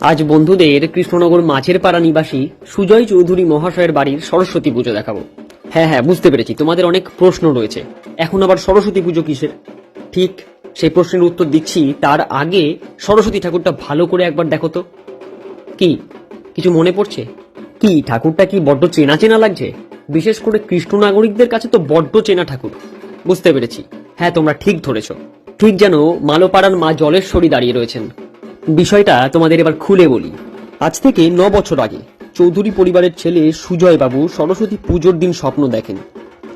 আজ বন্ধুদের কৃষ্ণনগর মাছের পাড়া নিবাসী সুজয় চৌধুরী মহাশয়ের বাড়ির সরস্বতী পুজো দেখাবো। হ্যাঁ, বুঝতে পেরেছি, তোমাদের অনেক প্রশ্ন রয়েছে, এখন আবার সরস্বতী পুজো কিসের? ঠিক সেই প্রশ্নের উত্তর দিচ্ছি, তার আগে সরস্বতী ঠাকুরটা ভালো করে একবার দেখো তো। কি কিছু মনে পড়ছে? কি ঠাকুরটা কি বড্ড চেনা চেনা লাগছে? বিশেষ করে কৃষ্ণ নাগরিকদের কাছে তো বড্ড চেনা ঠাকুর। বুঝতে পেরেছি, হ্যাঁ তোমরা ঠিক ধরেছ, ঠিক যেন মালোপাড়ার মা জলেশ্বরী দাঁড়িয়ে রয়েছেন। বিষয়টা তোমাদের এবার খুলে বলি। আজ থেকে 9 বছর আগে চৌধুরী পরিবারের ছেলে সুজয় বাবু সরস্বতী পুজোর দিন স্বপ্ন দেখেন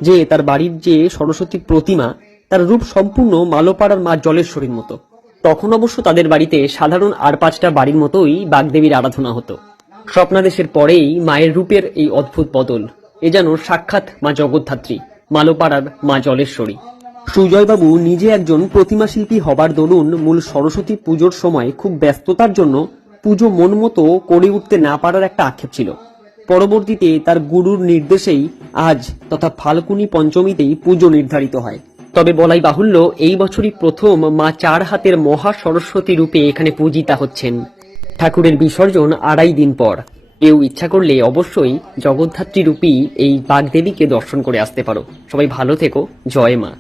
যে তার বাড়ির যে সরস্বতী প্রতিমা, তার রূপ সম্পূর্ণ মালোপাড়ার মা জলেশ্বরীর মতো। তখন অবশ্য তাদের বাড়িতে সাধারণ আর 5টা বাড়ির মতোই বাগদেবীর আরাধনা হতো। স্বপ্নাদেশের পরেই মায়ের রূপের এই অদ্ভুত বদল, এ যেন সাক্ষাৎ মা জগদ্ধাত্রী, মালোপাড়ার মা জলেশ্বরী। সুজয়বাবু নিজে একজন প্রতিমা শিল্পী হবার দরুন মূল সরস্বতী পুজোর সময় খুব ব্যস্ততার জন্য পুজো মন মতো করে উঠতে না পারার একটা আক্ষেপ ছিল। পরবর্তীতে তার গুরুর নির্দেশেই আজ তথা ফাল্গুনী পঞ্চমীতেই পুজো নির্ধারিত হয়। তবে বলাই বাহুল্য, এই বছরই প্রথম মা 4 হাতের মহা সরস্বতী রূপে এখানে পূজিতা হচ্ছেন। ঠাকুরের বিসর্জন 2.5 দিন পর। কেউ ইচ্ছা করলে অবশ্যই জগদ্ধাত্রী রূপী এই বাগদেবীকে দর্শন করে আসতে পারো। সবাই ভালো থেকো, জয় মা।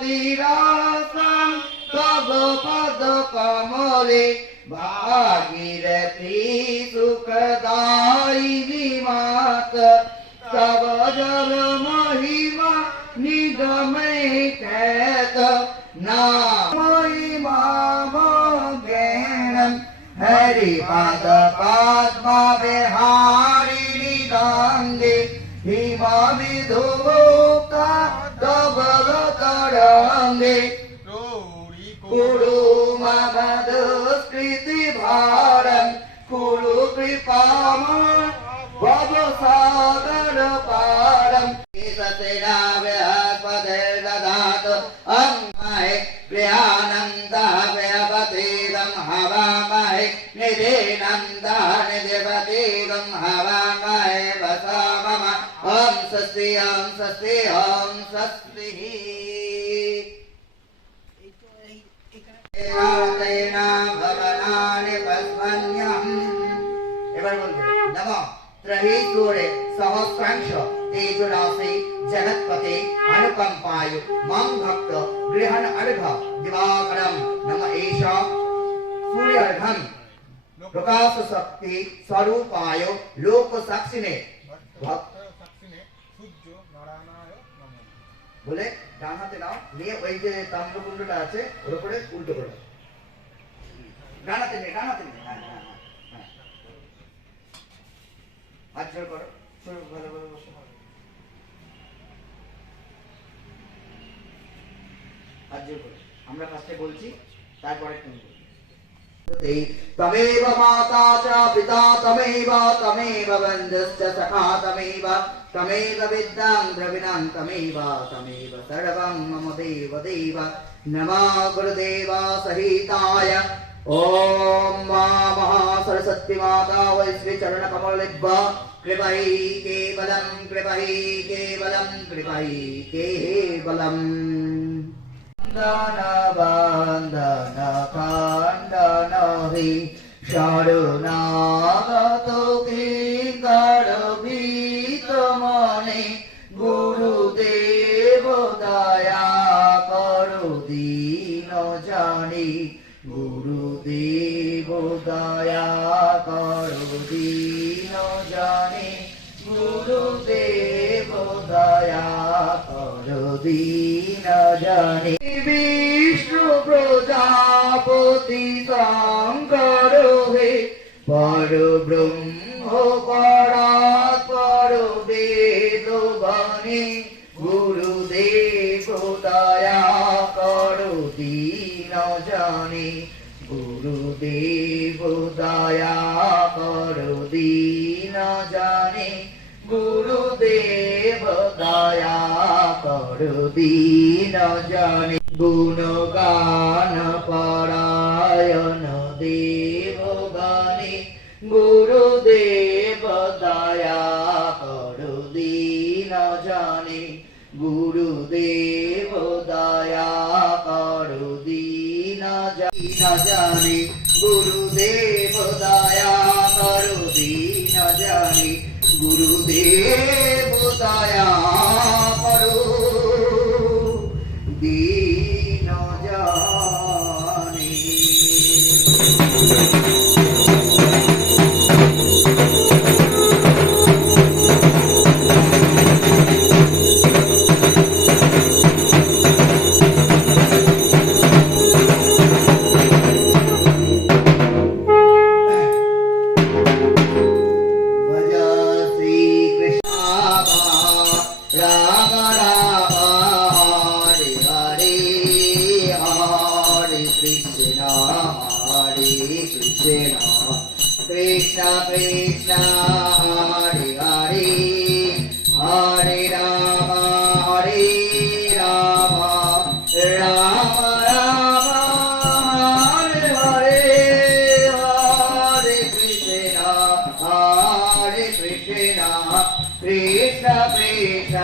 মমতিরাসং তব পদ কমলে ভাগীরথী সুখদায়িনী মাত তব জল মহিমা নিগমে খ্যাত নামহিমা জ্ঞানম হরিপদ পদ্মা বিহারিণী গঙ্গে হিমা বিধুক্তা তরঙ্গে কুরু মগধস্কৃতি ভারম কুরু কৃপাম ভব সাগর পারম সতেরাবৃহস্পতির দদাত অঙ্গমহে প্রিয়ানন্দভয়পতিদম হবামহে নিধিনন্দানি দেবতিদম হবামহে वसामः ओम स्वस्ति ओम स्वस्ति ओम स्वस्ति एकातेना भवनानि पस्मन्यम् এবার বলবে নমঃ ত্রহি সূরে সহস্রাংশ তেজরাসি জগৎপতে অনুকম্পায় মম ভক্ত গৃহণ अर्घ দিবাকরম নম এষ সূর্যর্ঘম প্রকাশ শক্তি স্বরূপায় লোক সাক্ষিনে বলে ডান হাতে নাও, নিয়ে ওই যে তাম্রকুণ্ডটা আছে ওর উপরে উল্টো করো। ডান হাতে নিয়ে হাত জোড় করো, ভালো ভালো বসো, হাত জোড় করো। আমরা ফার্স্টে বলছি, তারপরে তুমি तमेव माता च पिता तमेव तमेव बन्धुश्च सखा तमेव तमेव विद्यां द्रविणं तमेव तमेव सर्वं मम देव देव नमः गुरुदेव सहिताय ओम महासरस्वती माता वै श्री चरण कमललिब्ब कृपहि केवलं कृपहि केवलं कृपहि केवलम् বন্দন খণ্ডন হি শরণাগত কিঙ্কর ভীত মনে গুরুদেব দয়া করো দীন জানি গুরুদেব দয়া করো দীন জানি গুরুদেব দয়া করো দীন জানি বিষ্ণু প্রজাপতি শঙ্কর হে পর ব্রহ্ম পরাৎপর বেদ বাণী গুরুদেব দয়া করো দীন জানি গুরুদেব দয়া করো দীন জানি গুরুদেব দয়া করো দীন জানি গুণগান পরায়ণ দেব গানি গুরুদেব দয়া করো দীন জানি গুরুদেব দয়া করো দীন জানি গুরুদেব দয়া করো দীন জানি গুরুদেব দয়া করো দীন জানি। भज श्री कृष्ण राम राम हरे हरे हरे कृष्ण कृष्ण कृष्ण हरे हरे हरे राम राम राम हरे हरे हरे कृष्ण कृष्ण कृष्ण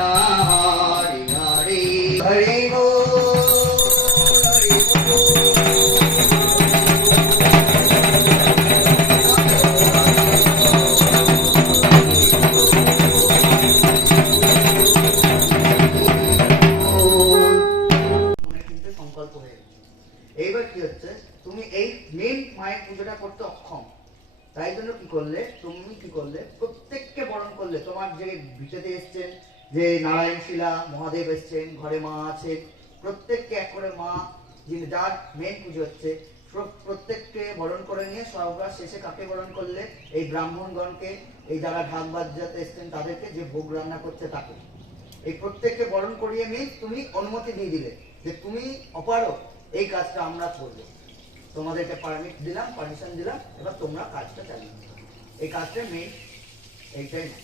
हरे हरे हरि बोल हरि কিন্তু সংকল্প হয়ে গেছে। এইবার কি হচ্ছে, তুমি এই মেন মায়ের পুজোটা করতে অক্ষম, তাই জন্য তুমি কি করলে প্রত্যেককে বরণ করলে। তোমার যে ভিটেতে এসছেন, যে নারায়ণ শিলা মহাদেব এসছেন, ঘরে মা আছে, প্রত্যেককে এক করে মা যিনি যার মেন পুজো হচ্ছে প্রত্যেককে বরণ করে নিয়ে সবার শেষে কাকে বরণ করলে, এই ব্রাহ্মণগণকে, এই যারা ঢাক বাজাতে এসছেন তাদেরকে, যে ভোগ রান্না করছে তাকে, এই প্রত্যেককে বরণ করিয়ে নিয়ে তুমি অনুমতি দিয়ে দিলে যে তুমি অপারো, এই কাজটা আমরা করবো, তোমাদেরকে পারমিশন দিলাম, এবার তোমরা কাজটা চালিয়ে নিও। এই কাজটা মেন এইটাই না।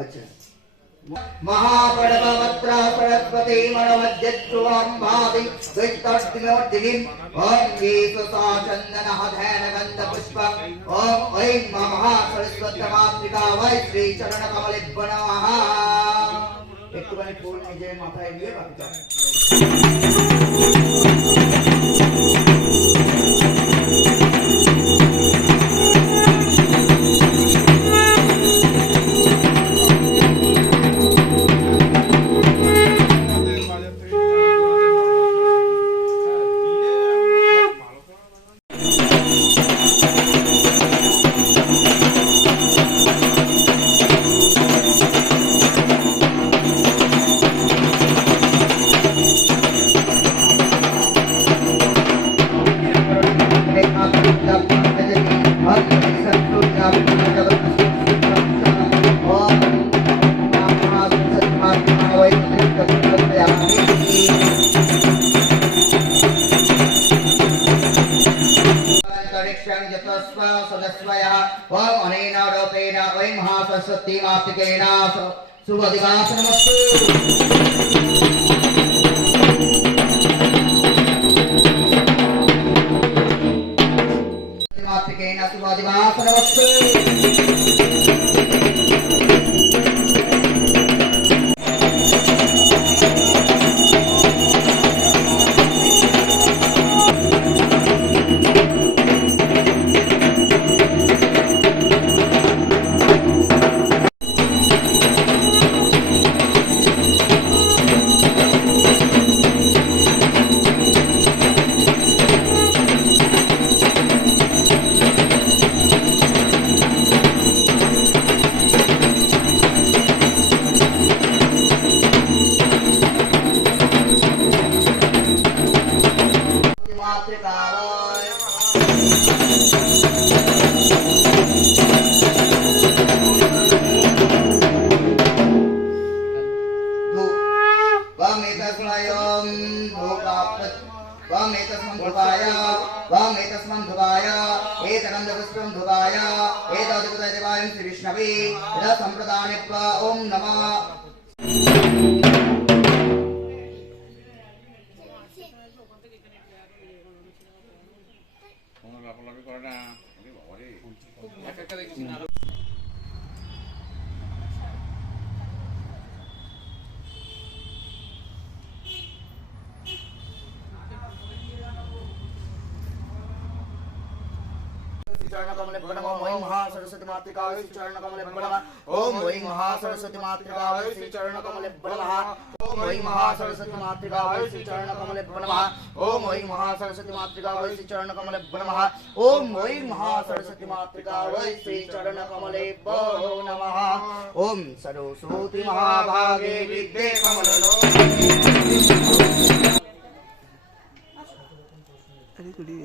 अच्छा, महापड़वत्र सरस्वती मनमध्यत्रुवम्भादि वित्तर्तिमोर्दिनीम् ॐ ईश्वसाचन्दनः धैनगन्धपुष्प ॐ ऐं महासरस्वत्यमातृका वै श्रीचरणकमलेभ्यो नमः একটুখানি ফুল নিজের মাথায় দিয়ে বাকিটা सरस्वती मातृकेण शुभदिवासनमस्तु मातृकेण शुभदिवासनमस्तु विष्णवे संप्रदाने ओम नमः चरणकमले नमः ओम महासरस्वती मातृका वै चरणकमले नमः ओम वै महासरस्वती मातृका वै चरणकमले नमः ओम वै महासरस्वती मातृका वै चरणकमले नमः ओम वै महासरस्वती मातृका वै चरणकमले नमः ओम वै महासरस्वती मातृका वै चरणकमले नमः ओम सरस्वती महाभागे विद्ये कमलो अरे कुड़ी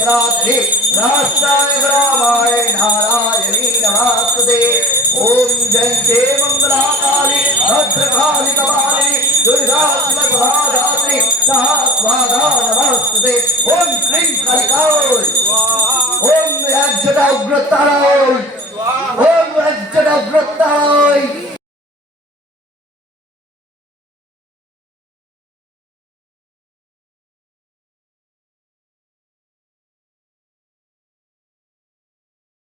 रात्रि राष्ट्राय रामाय नारायणी नमस्ते ओम जय जय मंगला काली भद्रकाली कपालिनी दुर्गा शिवधात्री सहस्वाधा नमस्ते ओम क्रीं कालिकाय ओम एकजटा उग्रताराय